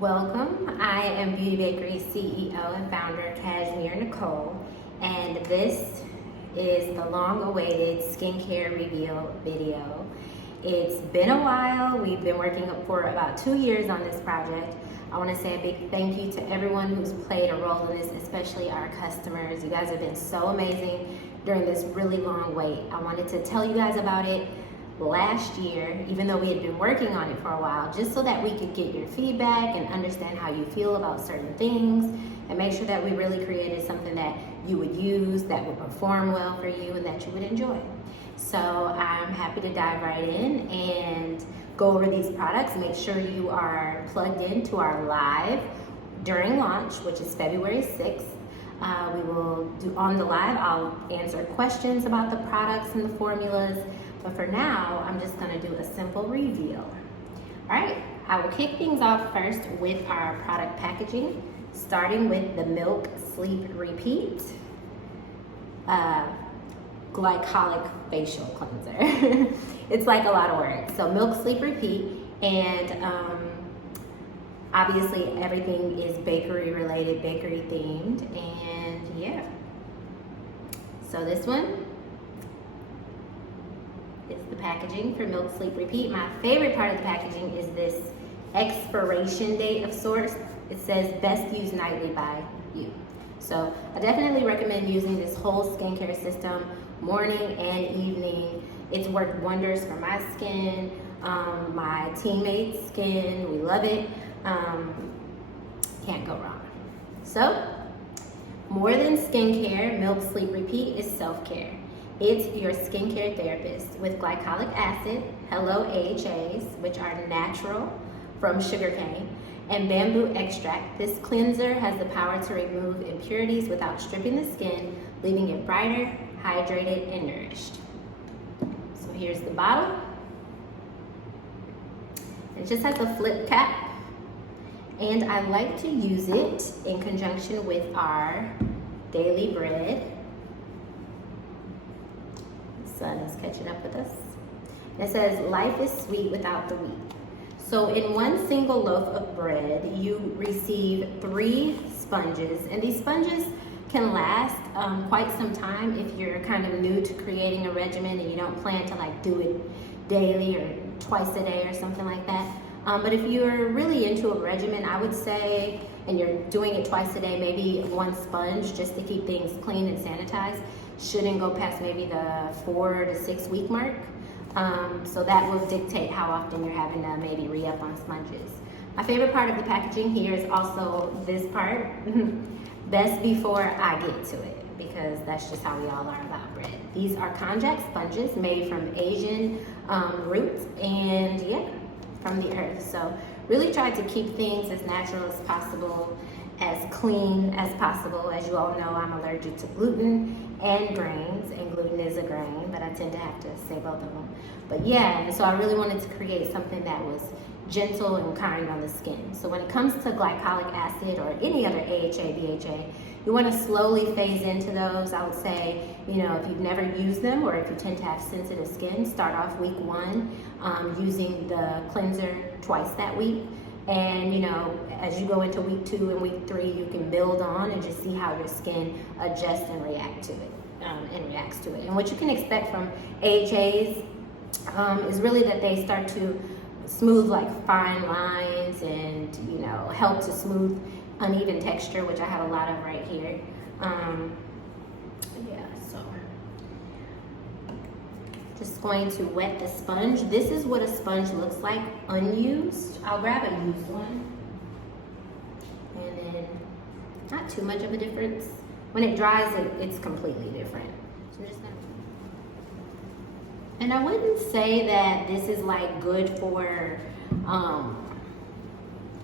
Welcome. I am Beauty Bakery CEO and founder Cashmere Nicole, and this is the long-awaited skincare reveal video. It's been a while. We've been working for about 2 years on this project. I want to say a big thank you to everyone who's played a role in this, especially our customers. You guys have been so amazing during this really long wait. I wanted to tell you guys about it last year, even though we had been working on it for a while, just so that we could get your feedback and understand how you feel about certain things and make sure that we really created something that you would use, that would perform well for you, and that you would enjoy. So I'm happy to dive right in and go over these products. Make sure you are plugged into our live during launch, which is February 6th. We will do on the live, I'll answer questions about the products and the formulas. But for now, I'm just gonna do a simple reveal. All right, I will kick things off first with our product packaging, starting with the Milk Sleep Repeat Glycolic Facial Cleanser. It's like a lot of words. So Milk Sleep Repeat, and obviously everything is bakery related, bakery themed, and yeah. So this one is the packaging for Milk Sleep Repeat. My favorite part of the packaging is this expiration date of sorts. It says best used nightly by you. So I definitely recommend using this whole skincare system morning and evening. It's worked wonders for my skin, my teammates' skin. We love it. Can't go wrong. So more than skincare, Milk Sleep Repeat is self-care. It's your skincare therapist with glycolic acid, hello AHAs, which are natural from sugarcane, and bamboo extract. This cleanser has the power to remove impurities without stripping the skin, leaving it brighter, hydrated, and nourished. So here's the bottle. It just has a flip cap, and I like to use it in conjunction with our daily bread. Sun is catching up with us. It says, life is sweet without the wheat. So in one single loaf of bread, you receive 3 sponges, and these sponges can last quite some time if you're kind of new to creating a regimen and you don't plan to like do it daily or twice a day or something like that. But if you're really into a regimen, I would say, and you're doing it twice a day, maybe 1 sponge just to keep things clean and sanitized. Shouldn't go past maybe the 4 to 6 week mark. So that will dictate how often you're having to maybe re-up on sponges. My favorite part of the packaging here is also this part, best before I get to it, because that's just how we all are about bread. These are konjac sponges made from Asian roots and yeah, from the earth. So really try to keep things as natural as possible, as clean as possible. As you all know, I'm allergic to gluten and grains, and gluten is a grain, but I tend to have to say both of them. But yeah, and so I really wanted to create something that was gentle and kind on the skin. So when it comes to glycolic acid or any other AHA, BHA, you want to slowly phase into those. I would say, you know, if you've never used them or if you tend to have sensitive skin, start off week 1 using the cleanser twice that week. And you know, as you go into week 2 and week 3, you can build on and just see how your skin adjusts and reacts to it. And what you can expect from AHAs is really that they start to smooth like fine lines and, you know, help to smooth uneven texture, which I have a lot of right here. Yeah, so just going to wet the sponge. This is what a sponge looks like unused. I'll grab a used one. And then not too much of a difference. When it dries, it's completely different. So I'm just gonna... And I wouldn't say that this is like good for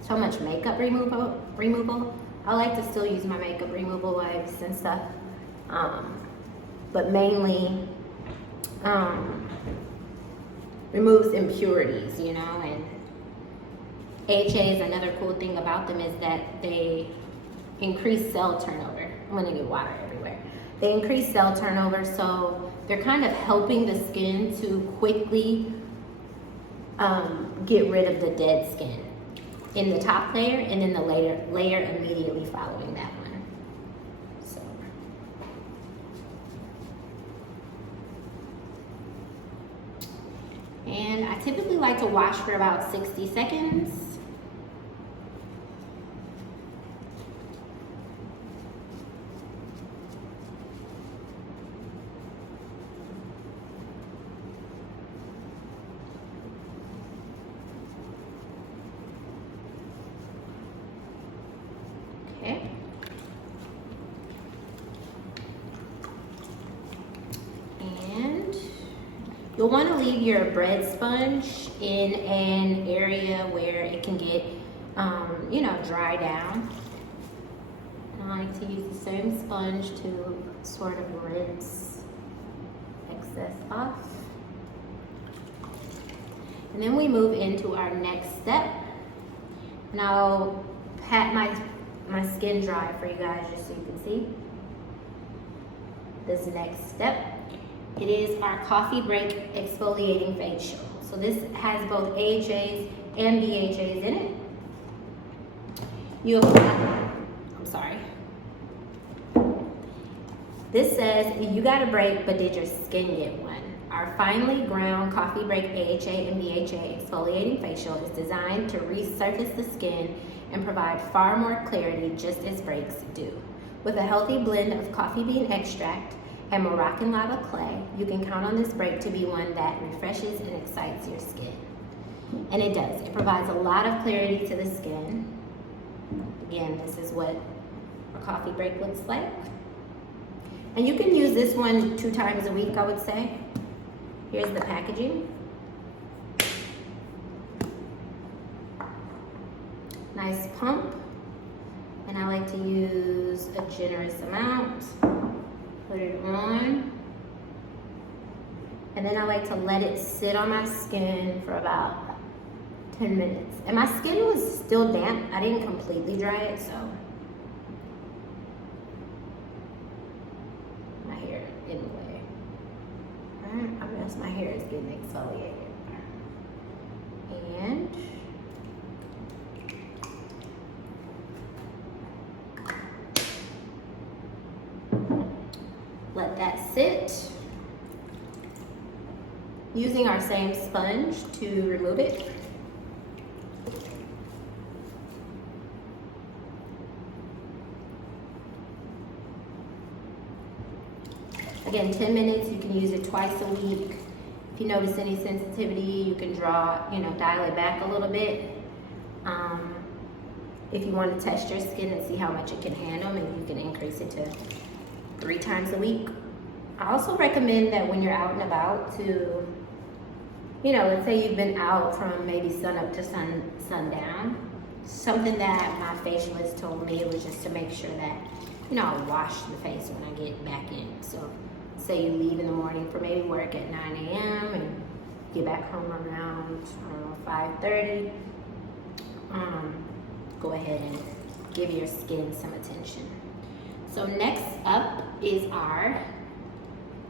so much makeup removal. I like to still use my makeup removal wipes and stuff. But mainly removes impurities, you know, and AHAs, another cool thing about them is that they increase cell turnover. I'm gonna get water everywhere. They increase cell turnover, so they're kind of helping the skin to quickly get rid of the dead skin. in the top layer, and then the layer immediately following that one. So. And I typically like to wash for about 60 seconds. Okay. And you'll want to leave your bread sponge in an area where it can get, you know, dry down. And I like to use the same sponge to sort of rinse excess off. And then we move into our next step. And I'll pat my skin dry for you guys just so you can see. This next step, it is our coffee break exfoliating facial. So this has both AHAs and BHAs in it. You apply, I'm sorry. This says you got a break, but did your skin get one? Our finely ground coffee break AHA and BHA exfoliating facial is designed to resurface the skin and provide far more clarity, just as breaks do. With a healthy blend of coffee bean extract and Moroccan lava clay, you can count on this break to be one that refreshes and excites your skin. And it does. It provides a lot of clarity to the skin. Again, this is what a coffee break looks like. And you can use this one 2 times a week, I would say. Here's the packaging. Nice pump. And I like to use a generous amount. Put it on. And then I like to let it sit on my skin for about 10 minutes. And my skin was still damp. I didn't completely dry it, so. My hair in the way. Alright, I guess my hair is getting exfoliated. And let that sit. Using our same sponge to remove it. Again, 10 minutes, you can use it twice a week. If you notice any sensitivity, you can dial it back a little bit. If you want to test your skin and see how much it can handle, maybe you can increase it to 3 times a week. I also recommend that when you're out and about to, let's say you've been out from maybe sun up to sundown. Something that my facialist told me was just to make sure that, I wash the face when I get back in. So say you leave in the morning for maybe work at 9 a.m. and get back home around 5:30. Go ahead and give your skin some attention. So next up is our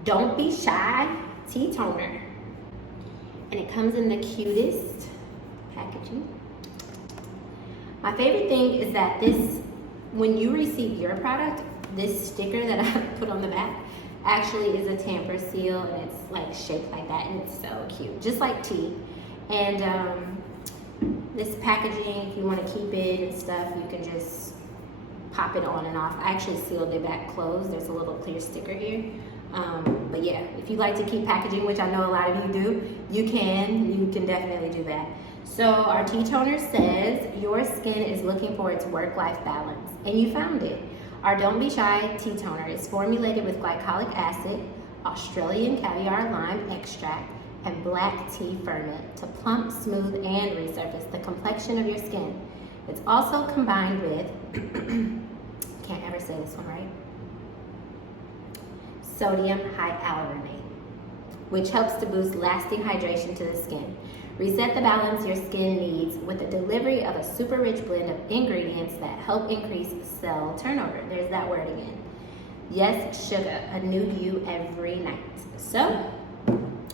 Don't Be Shy Tea Toner. And it comes in the cutest packaging. My favorite thing is that when you receive your product, this sticker that I put on the back actually is a tamper seal, and it's like shaped like that, and it's so cute, just like tea. And this packaging, if you want to keep it and stuff, you can just pop it on and off. I actually sealed it back closed. There's a little clear sticker here. But yeah, if you like to keep packaging, which I know a lot of you do, you can definitely do that. So our tea toner says your skin is looking for its work-life balance, and you found it. Our Don't Be Shy tea toner is formulated with glycolic acid, Australian caviar lime extract, and black tea ferment to plump, smooth, and resurface the complexion of your skin. It's also combined with, can't ever say this one right, sodium hyaluronate, which helps to boost lasting hydration to the skin. Reset the balance your skin needs with the delivery of a super rich blend of ingredients that help increase cell turnover. There's that word again. Yes, sugar, a new you every night. So,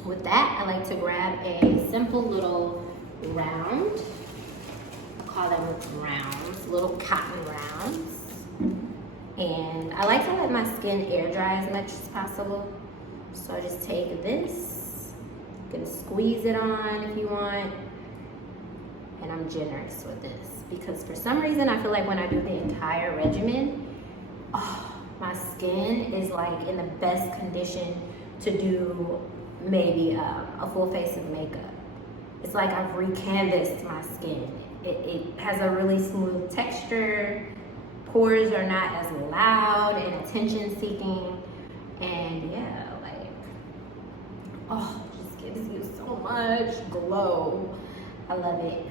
with that, I like to grab a simple little round, call them rounds, little cotton rounds. And I like to let my skin air dry as much as possible. So I just take this, you can squeeze it on if you want. And I'm generous with this because for some reason I feel like when I do the entire regimen, my skin is like in the best condition to do maybe a full face of makeup. It's like I've recanvassed my skin. It has a really smooth texture. Pores are not as loud and attention seeking. And yeah, like, it just gives you so much glow. I love it.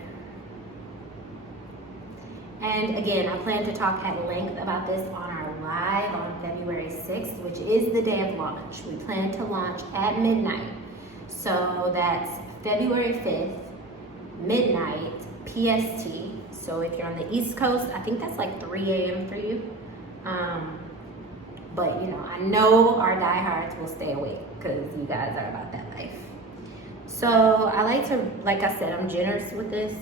And again, I plan to talk at length about this on our live on February 6th, which is the day of launch. We plan to launch at midnight. So that's February 5th, midnight, PST. So if you're on the East Coast, I think that's like 3 a.m. for you. But you know, I know our diehards will stay awake because you guys are about that life. So I like to, like I said, I'm generous with this.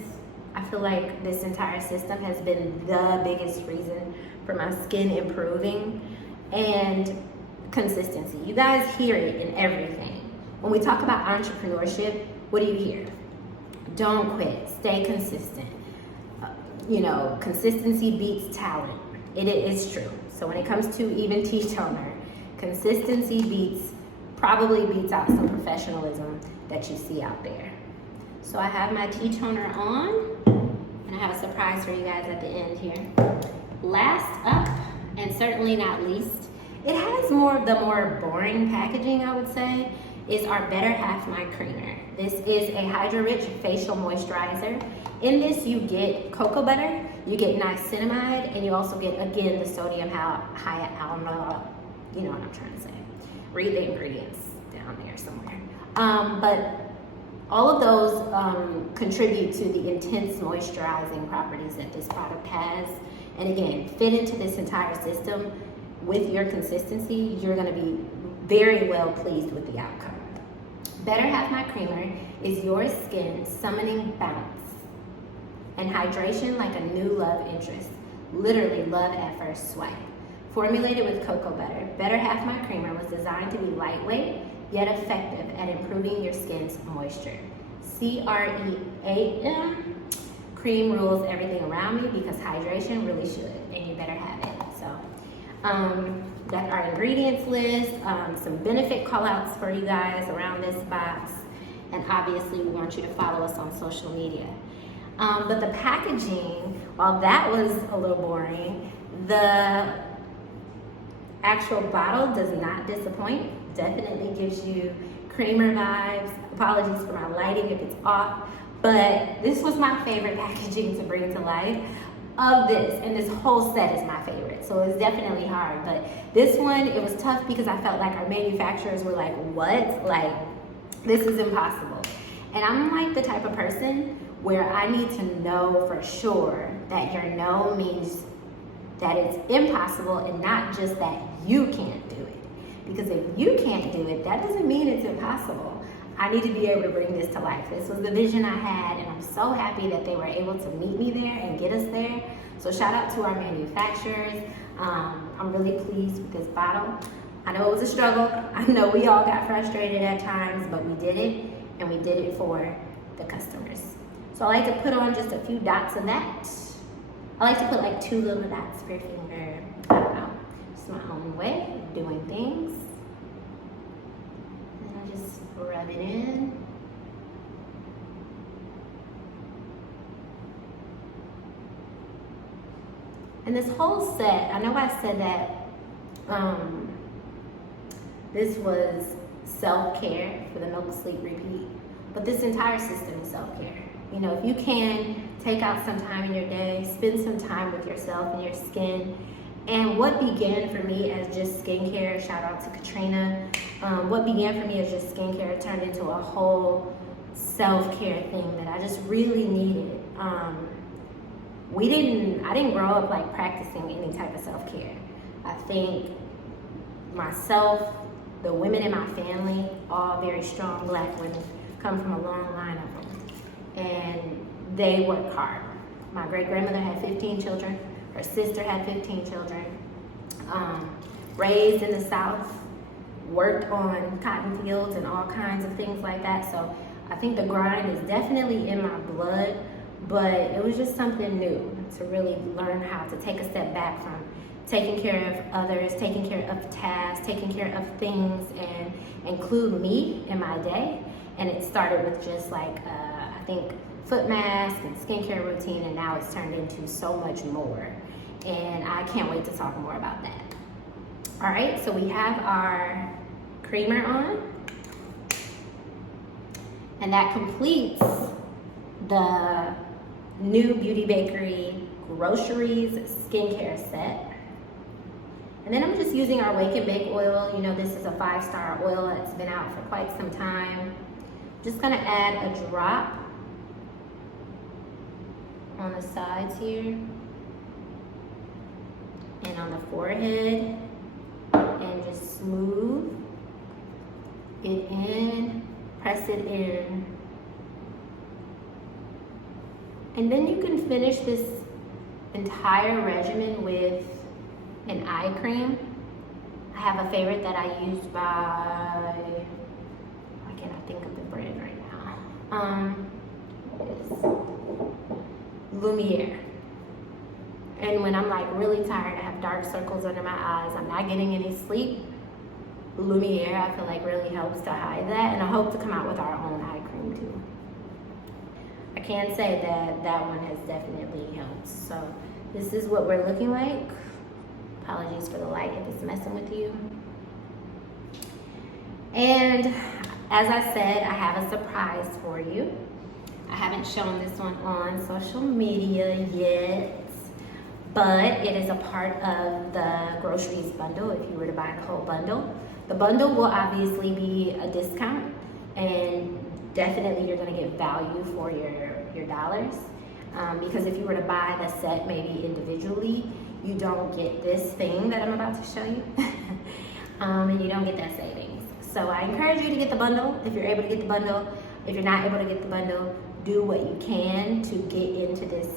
I feel like this entire system has been the biggest reason for my skin improving, and consistency. You guys hear it in everything. When we talk about entrepreneurship, what do you hear? Don't quit, stay consistent. You know, consistency beats talent. It is true. So when it comes to even T-toner, consistency probably beats out some professionalism that you see out there. So I have my T-toner on, and I have a surprise for you guys at the end here. Last up, and certainly not least, it has the more boring packaging, I would say, is our Better Half My Creamer. This is a Hydra-Rich facial moisturizer. In this, you get cocoa butter, you get niacinamide, and you also get, again, the sodium hyaluronate. You know what I'm trying to say. Read the ingredients down there somewhere. But all of those contribute to the intense moisturizing properties that this product has. And again, fit into this entire system with your consistency, you're gonna be very well pleased with the outcome. Better Half My Creamer is your skin summoning bounce and hydration like a new love interest. Literally love at first swipe. Formulated with cocoa butter, Better Half My Creamer was designed to be lightweight yet effective at improving your skin's moisture. CREAM, cream rules everything around me because hydration really should, and you better have it. So that's our ingredients list, some benefit call outs for you guys around this box, and obviously we want you to follow us on social media. But the packaging, while that was a little boring, the actual bottle does not disappoint. Definitely gives you creamer vibes. Apologies for my lighting if it's off, but this was my favorite packaging to bring to life of this, and this whole set is my favorite, so it's definitely hard. But this one, it was tough because I felt like our manufacturers were like, what? Like, this is impossible. And I'm like the type of person where I need to know for sure that your no means that it's impossible and not just that you can't do it. Because if you can't do it, that doesn't mean it's impossible. I need to be able to bring this to life. This was the vision I had, and I'm so happy that they were able to meet me there and get us there. So shout out to our manufacturers. I'm really pleased with this bottle. I know it was a struggle. I know we all got frustrated at times, but we did it, and we did it for the customers. So I like to put on just a few dots of that. I like to put like 2 little dots per finger. I don't know. It's my own way of doing things. And I just rub it in. And this whole set, I know I said that this was self-care for the Milk Sleep Repeat, but this entire system is self-care. You know, if you can take out some time in your day, spend some time with yourself and your skin. And what began for me as just skincare, shout out to Katrina, what began for me as just skincare turned into a whole self-care thing that I just really needed. I didn't grow up like practicing any type of self-care. I think myself, the women in my family, all very strong Black women, come from a long line of them. And they work hard. My great-grandmother had 15 children. Her sister had 15 children. Raised in the South, worked on cotton fields and all kinds of things like that. So I think the grind is definitely in my blood, but it was just something new to really learn how to take a step back from taking care of others, taking care of tasks, taking care of things, and include me in my day. And it started with just like, I think, foot mask and skincare routine, and now it's turned into so much more. And I can't wait to talk more about that. All right, so we have our creamer on, and that completes the new Beauty Bakery groceries skincare set. And then I'm just using our Wake and Bake oil. You know, this is a 5-star oil that's been out for quite some time. Just gonna add a drop on the sides here and on the forehead, and just smooth it in, press it in. And then you can finish this entire regimen with an eye cream. I have a favorite that I use by, I cannot think of the brand right now. It's Lumiere. And when I'm like really tired, I have dark circles under my eyes, I'm not getting any sleep, Lumiere I feel like really helps to hide that. And I hope to come out with our own eye cream too. I can say that that one has definitely helped. So this is what we're looking like. Apologies for the light if it's messing with you. And as I said, I have a surprise for you. I haven't shown this one on social media yet, but it is a part of the groceries bundle if you were to buy the whole bundle. The bundle will obviously be a discount, and definitely you're gonna get value for your dollars. Because if you were to buy the set maybe individually, you don't get this thing that I'm about to show you, and you don't get that savings. So I encourage you to get the bundle if you're able to get the bundle. If you're not able to get the bundle, do what you can to get into this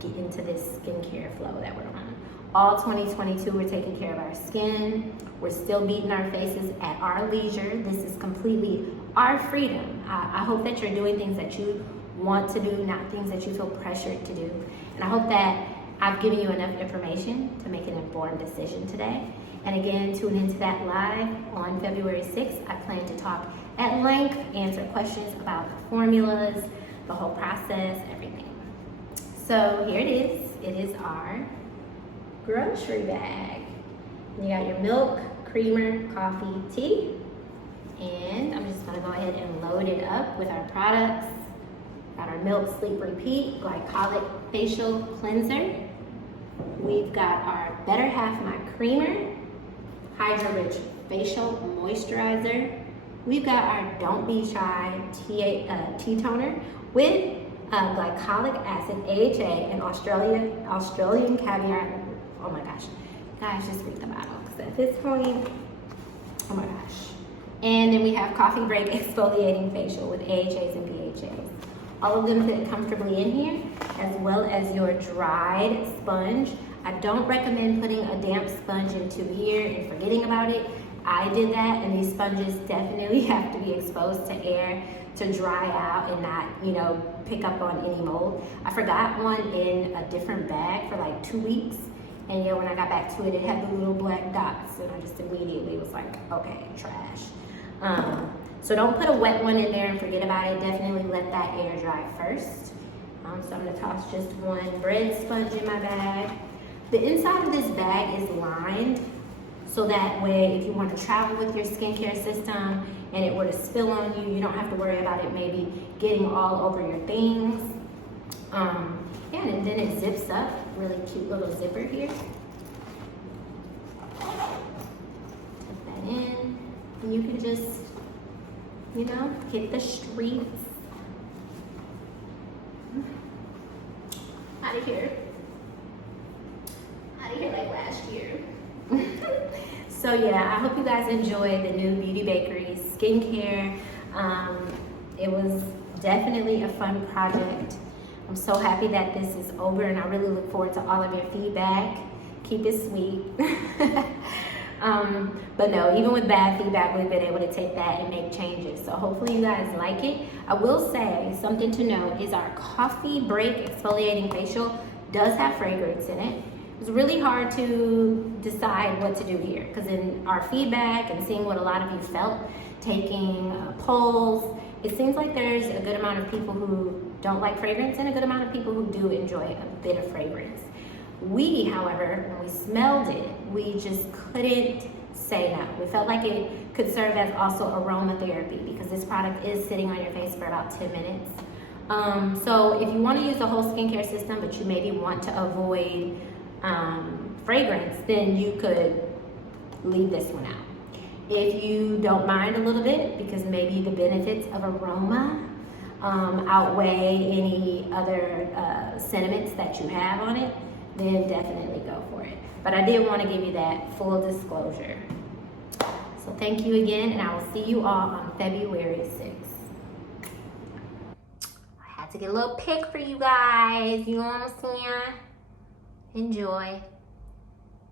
skincare flow that we're on. All 2022, we're taking care of our skin. We're still beating our faces at our leisure. This is completely our freedom. I hope that you're doing things that you want to do, not things that you feel pressured to do. And I hope that I've given you enough information to make an informed decision today. And again, tune into that live on February 6th. I plan to talk at length, answer questions about the formulas, the whole process, everything. So here it is. It is our grocery bag. You got your milk, creamer, coffee, tea. And I'm just gonna go ahead and load it up with our products. Got our Milk Sleep Repeat Glycolic Facial Cleanser. We've got our Better Half My Creamer, Hydra Rich Facial Moisturizer. We've got our Don't Be Shy Tea Toner with glycolic acid, AHA, and Australian caviar. Oh my gosh. Guys, just read the bottle, because at this point, oh my gosh. And then we have Coffee Break Exfoliating Facial with AHAs and BHAs. All of them fit comfortably in here, as well as your dried sponge. I don't recommend putting a damp sponge into here and forgetting about it. I did that, and these sponges definitely have to be exposed to air to dry out and not, you know, pick up on any mold. I forgot one in a different bag for like 2 weeks, and yeah, when I got back to it, it had the little black dots, and I just immediately was like, okay, trash. So don't put a wet one in there and forget about it. Definitely let that air dry first. So I'm gonna toss just one bread sponge in my bag. The inside of this bag is lined, so that way if you want to travel with your skincare system and it were to spill on you, you don't have to worry about it maybe getting all over your things. Yeah, and then it zips up, really cute little zipper here. Tuck that in, and you can just, you know, hit the streets. Out of here like last year. So yeah, I hope you guys enjoyed the new Beauty Bakery skincare. It was definitely a fun project. I'm so happy that this is over, and I really look forward to all of your feedback. Keep it sweet. But no, even with bad feedback, we've been able to take that and make changes. So hopefully you guys like it. I will say something to note is our coffee break exfoliating facial does have fragrance in it. It's really hard to decide what to do here, because in our feedback and seeing what a lot of you felt, taking polls, it seems like there's a good amount of people who don't like fragrance and a good amount of people who do enjoy a bit of fragrance. We, however, when we smelled it, we just couldn't say no. We felt like it could serve as also aromatherapy, because this product is sitting on your face for about 10 minutes. So if you want to use the whole skincare system, but you maybe want to avoid fragrance, then you could leave this one out. If you don't mind a little bit, because maybe the benefits of aroma outweigh any other sentiments that you have on it, then definitely go for it. But I did want to give you that full disclosure. So thank you again, and I will see you all on February 6th. I had to get a little pic for you guys, you know what I'm saying? Enjoy.